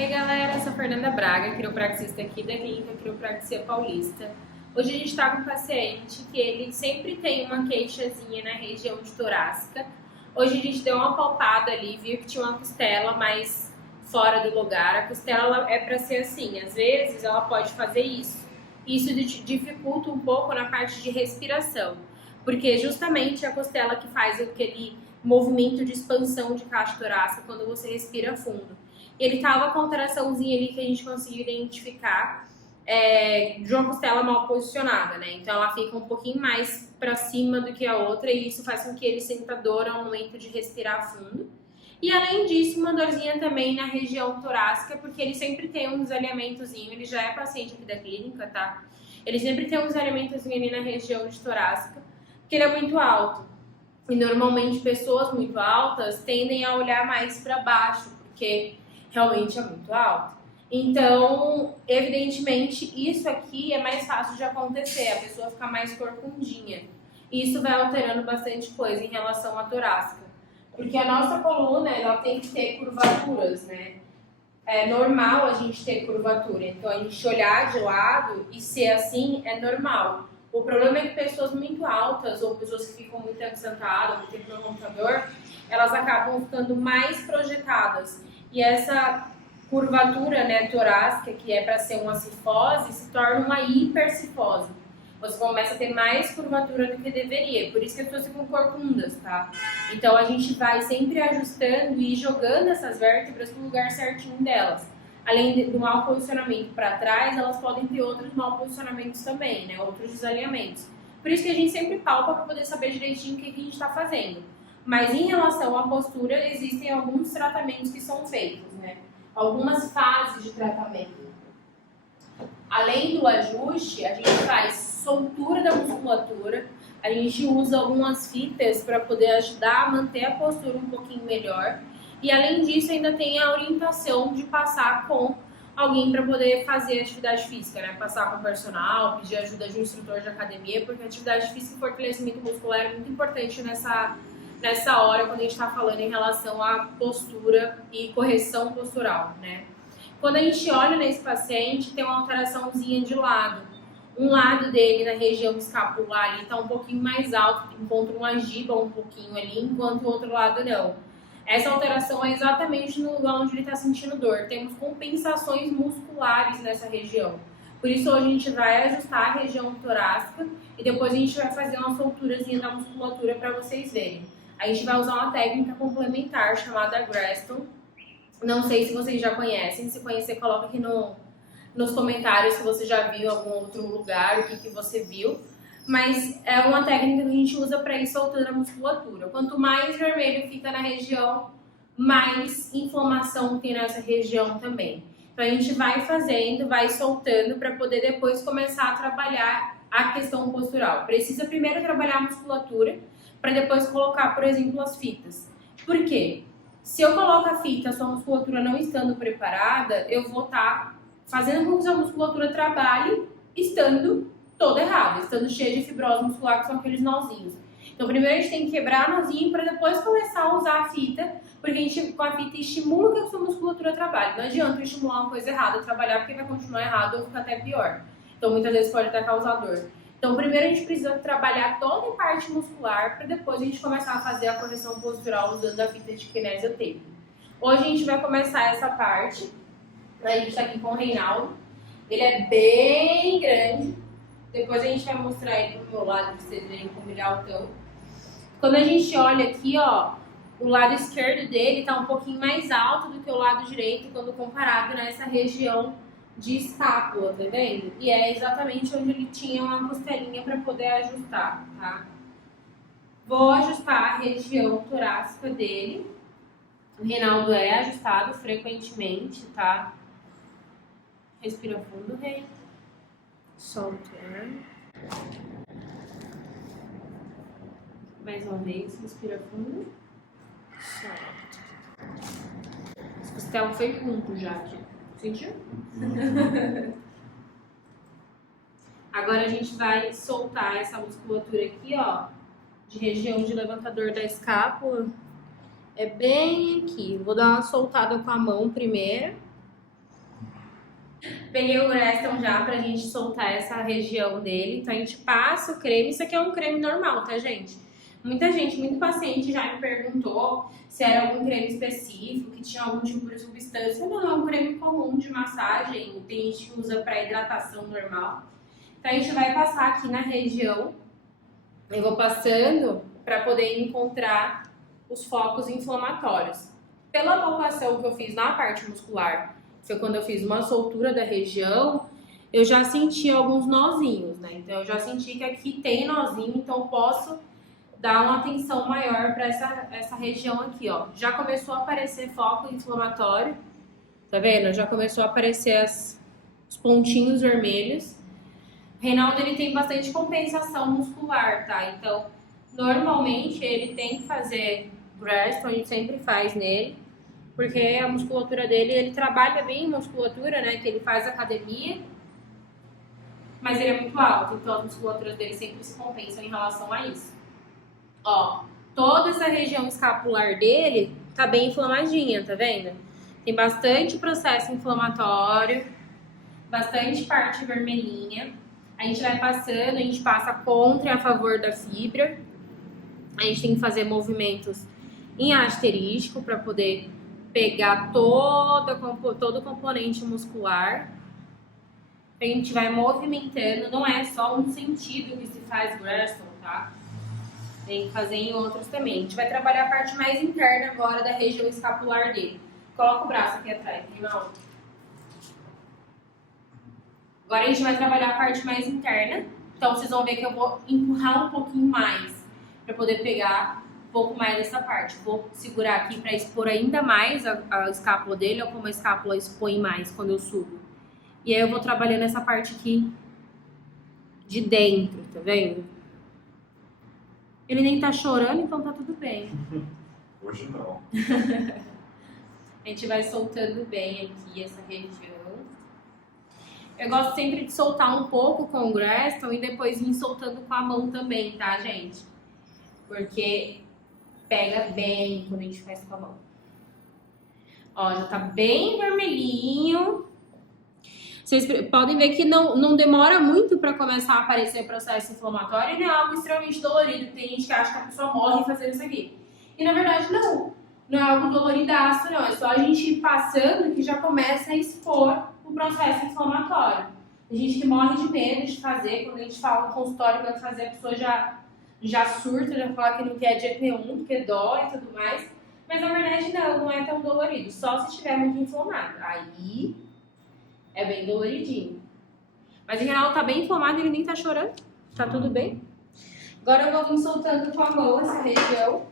Oi galera, eu sou a Fernanda Braga, quiropraxista aqui da Clínica Quiropraxia Paulista. Hoje a gente está com um paciente que ele sempre tem uma queixazinha na região de torácica. Hoje a gente deu uma palpada ali, viu que tinha uma costela mais fora do lugar. A costela é para ser assim, às vezes ela pode fazer isso. Isso dificulta um pouco na parte de respiração, porque justamente a costela que faz aquele movimento de expansão de caixa torácica quando você respira fundo. Ele tava com alteraçãozinha ali que a gente conseguiu identificar de uma costela mal posicionada, né? Então ela fica um pouquinho mais para cima do que a outra e isso faz com que ele sinta dor ao momento de respirar fundo. E além disso, uma dorzinha também na região torácica, porque ele sempre tem um desalinhamentozinho, ele já é paciente aqui da clínica, tá? Ele sempre tem um desalinhamentozinho ali na região de torácica, porque ele é muito alto. E normalmente pessoas muito altas tendem a olhar mais para baixo, porque realmente é muito alto. Então, evidentemente, isso aqui é mais fácil de acontecer, a pessoa ficar mais corcundinha. Isso vai alterando bastante coisa em relação à torácica. Porque a nossa coluna, ela tem que ter curvaturas, né? É normal a gente ter curvatura. Então, a gente olhar de lado e ser assim é normal. O problema é que pessoas muito altas ou pessoas que ficam muito tempo sentadas, muito tempo no computador, elas acabam ficando mais projetadas. E essa curvatura, né, torácica, que é para ser uma cifose, se torna uma hipercifose. Você começa a ter mais curvatura do que deveria. Por isso que as pessoas ficam corcundas, tá? Então a gente vai sempre ajustando e jogando essas vértebras no lugar certinho delas. Além do mau posicionamento para trás, elas podem ter outros mau posicionamentos também, né? Outros desalinhamentos. Por isso que a gente sempre palpa para poder saber direitinho o que a gente está fazendo. Mas em relação à postura, existem alguns tratamentos que são feitos, né? Algumas fases de tratamento. Além do ajuste, a gente faz soltura da musculatura, a gente usa algumas fitas para poder ajudar a manter a postura um pouquinho melhor. E além disso, ainda tem a orientação de passar com alguém para poder fazer atividade física, né? Passar com personal, pedir ajuda de um instrutor de academia, porque a atividade física e fortalecimento muscular é muito importante nessa hora, quando a gente está falando em relação à postura e correção postural, né? Quando a gente olha nesse paciente, tem uma alteraçãozinha de lado. Um lado dele, na região escapular, ali está um pouquinho mais alto, encontra uma giba um pouquinho ali, enquanto o outro lado não. Essa alteração é exatamente no lugar onde ele está sentindo dor. Temos compensações musculares nessa região. Por isso, hoje a gente vai ajustar a região torácica e depois a gente vai fazer uma solturazinha da musculatura para vocês verem. A gente vai usar uma técnica complementar chamada Graston. Não sei se vocês já conhecem. Se conhecer, coloca aqui nos comentários se você já viu em algum outro lugar, o que você viu. Mas é uma técnica que a gente usa para ir soltando a musculatura. Quanto mais vermelho fica na região, mais inflamação tem nessa região também. Então a gente vai fazendo, vai soltando para poder depois começar a trabalhar a questão postural. Precisa primeiro trabalhar a musculatura para depois colocar, por exemplo, as fitas. Por quê? Se eu coloco a fita, a sua musculatura não estando preparada, eu vou estar fazendo com que a musculatura trabalhe estando toda errada, estando cheia de fibrose muscular, que são aqueles nozinhos. Então, primeiro a gente tem que quebrar o nozinho para depois começar a usar a fita, porque a gente com a fita estimula que a sua musculatura trabalhe. Não adianta eu estimular uma coisa errada, trabalhar, porque vai continuar errado ou ficar até pior. Então, muitas vezes pode até causar dor. Então, primeiro a gente precisa trabalhar toda a parte muscular para depois a gente começar a fazer a correção postural usando a fita de kinesiotape. Hoje a gente vai começar essa parte. A gente está aqui com o Reinaldo. Ele é bem grande. Depois a gente vai mostrar ele pro meu lado para vocês verem como ele é altão. Quando a gente olha aqui, ó, o lado esquerdo dele está um pouquinho mais alto do que o lado direito quando comparado nessa região de escápula, tá vendo? E é exatamente onde ele tinha uma costelinha para poder ajustar, tá? Vou ajustar a região torácica dele. O Reinaldo é ajustado frequentemente, tá? Respira fundo, Rei. Solta. Mais uma vez, respira fundo. Solta. Essa costela foi junto já aqui. Sentiu? Agora a gente vai soltar essa musculatura aqui, ó, de região de levantador da escápula. É bem aqui. Vou dar uma soltada com a mão primeiro. Peguei o Reston já pra gente soltar essa região dele. Então a gente passa o creme. Isso aqui é um creme normal, tá, gente? Muita gente, muito paciente já me perguntou se era algum creme específico, que tinha algum tipo de substância. Não, é um creme comum de massagem. Tem gente que usa pra hidratação normal. Então a gente vai passar aqui na região. Eu vou passando pra poder encontrar os focos inflamatórios. Pela palpação que eu fiz na parte muscular, foi quando eu fiz uma soltura da região, eu já senti alguns nozinhos, né? Então eu já senti que aqui tem nozinho, então eu posso dar uma atenção maior para essa região aqui, ó. Já começou a aparecer foco inflamatório, tá vendo? Já começou a aparecer os pontinhos vermelhos. O Reinaldo, ele tem bastante compensação muscular, tá? Então, normalmente ele tem que fazer Reston, a gente sempre faz nele, porque a musculatura dele, ele trabalha bem musculatura, né, que ele faz academia, mas ele é muito alto, então as musculaturas dele sempre se compensam em relação a isso. Ó, toda essa região escapular dele tá bem inflamadinha, tá vendo? Tem bastante processo inflamatório, bastante parte vermelhinha. A gente vai passando, a gente passa contra e a favor da fibra. A gente tem que fazer movimentos em asterístico para poder pegar todo o componente muscular. A gente vai movimentando, não é só um sentido que se faz Reston, tá? Tem que fazer em outros também. A gente vai trabalhar a parte mais interna agora da região escapular dele. Coloca o braço aqui atrás, Reinaldo. Agora a gente vai trabalhar a parte mais interna. Então vocês vão ver que eu vou empurrar um pouquinho mais para poder pegar um pouco mais dessa parte. Vou segurar aqui para expor ainda mais a escápula dele, ou como a escápula expõe mais quando eu subo. E aí eu vou trabalhando essa parte aqui de dentro, tá vendo? Ele nem tá chorando, então tá tudo bem. Hoje não. A gente vai soltando bem aqui essa região. Eu gosto sempre de soltar um pouco com o Reston e depois vir soltando com a mão também, tá, gente? Porque pega bem quando a gente faz com a mão. Ó, já tá bem vermelhinho. Vocês podem ver que não demora muito para começar a aparecer o processo inflamatório e não é algo extremamente dolorido. Tem gente que acha que a pessoa morre fazendo isso aqui. E na verdade não. Não é algo doloridaço, não. É só a gente ir passando que já começa a expor o processo inflamatório. Tem gente que morre de medo de fazer. Quando a gente fala no consultório que vai fazer, a pessoa já surta, já fala que não quer de jeito nenhum, porque dói e tudo mais. Mas na verdade não é tão dolorido. Só se estiver muito inflamado. Aí é bem doloridinho. Mas em geral tá bem inflamado, ele nem tá chorando. Tá tudo bem. Agora eu vou vir soltando com a mão essa região.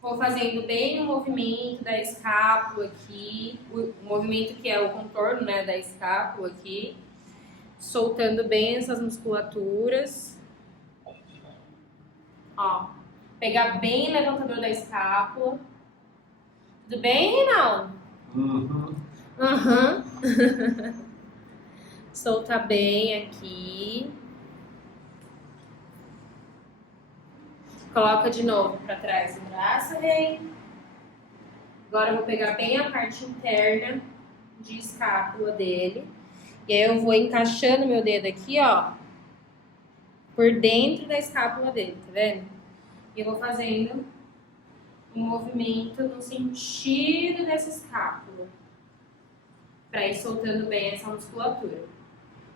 Vou fazendo bem o movimento da escápula aqui. O movimento que é o contorno, né, da escápula aqui. Soltando bem essas musculaturas. Ó. Pegar bem o levantador da escápula. Tudo bem, Reinaldo? Uhum. Soltar bem aqui. Coloca de novo para trás o braço, Rei. Agora eu vou pegar bem a parte interna de escápula dele. E aí eu vou encaixando meu dedo aqui, ó. Por dentro da escápula dele, tá vendo? E eu vou fazendo um movimento no sentido dessa escápula. Pra ir soltando bem essa musculatura.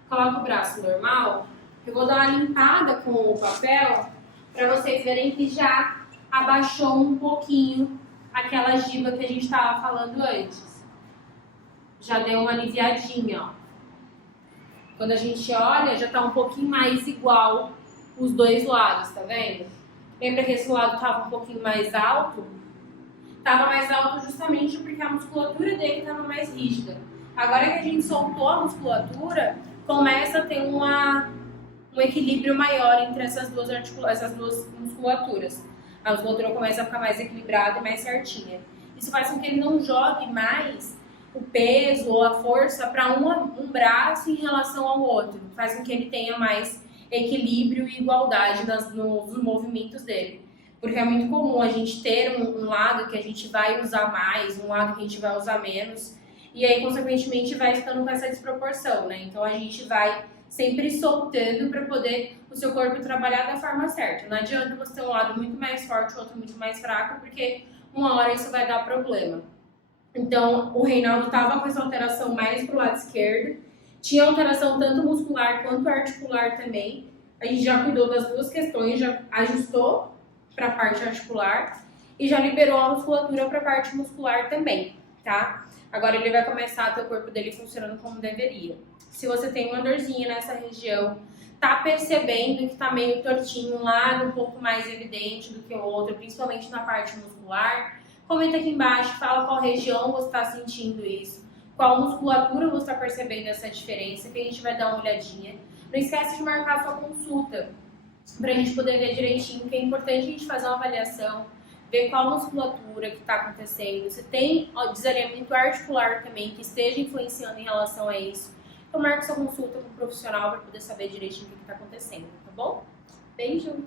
Coloca o braço normal. Eu vou dar uma limpada com o papel pra vocês verem que já abaixou um pouquinho aquela giba que a gente tava falando antes. Já deu uma aliviadinha, ó. Quando a gente olha, já tá um pouquinho mais igual os dois lados, tá vendo? Lembra que esse lado estava um pouquinho mais alto? Estava mais alto justamente porque a musculatura dele estava mais rígida. Agora que a gente soltou a musculatura, começa a ter um equilíbrio maior entre essas duas musculaturas. A musculatura começa a ficar mais equilibrada e mais certinha. Isso faz com que ele não jogue mais o peso ou a força para um braço em relação ao outro. Faz com que ele tenha mais equilíbrio e igualdade nos movimentos dele. Porque é muito comum a gente ter um lado que a gente vai usar mais, um lado que a gente vai usar menos, e aí, consequentemente, vai ficando com essa desproporção, né? Então, a gente vai sempre soltando para poder o seu corpo trabalhar da forma certa. Não adianta você ter um lado muito mais forte, outro muito mais fraco, porque uma hora isso vai dar problema. Então, o Reinaldo estava com essa alteração mais pro lado esquerdo, tinha alteração tanto muscular quanto articular também. A gente já cuidou das duas questões, já ajustou para a parte articular e já liberou a musculatura para a parte muscular também, tá? Agora ele vai começar a ter o corpo dele funcionando como deveria. Se você tem uma dorzinha nessa região, tá percebendo que tá meio tortinho, um lado um pouco mais evidente do que o outro, principalmente na parte muscular, comenta aqui embaixo, fala qual região você está sentindo isso, qual musculatura você está percebendo essa diferença, que a gente vai dar uma olhadinha. Não esquece de marcar a sua consulta, para a gente poder ver direitinho, que é importante a gente fazer uma avaliação, ver qual musculatura que está acontecendo, se tem desalinhamento articular também que esteja influenciando em relação a isso. Então marque sua consulta com um profissional para poder saber direitinho o que está acontecendo, tá bom? Beijo!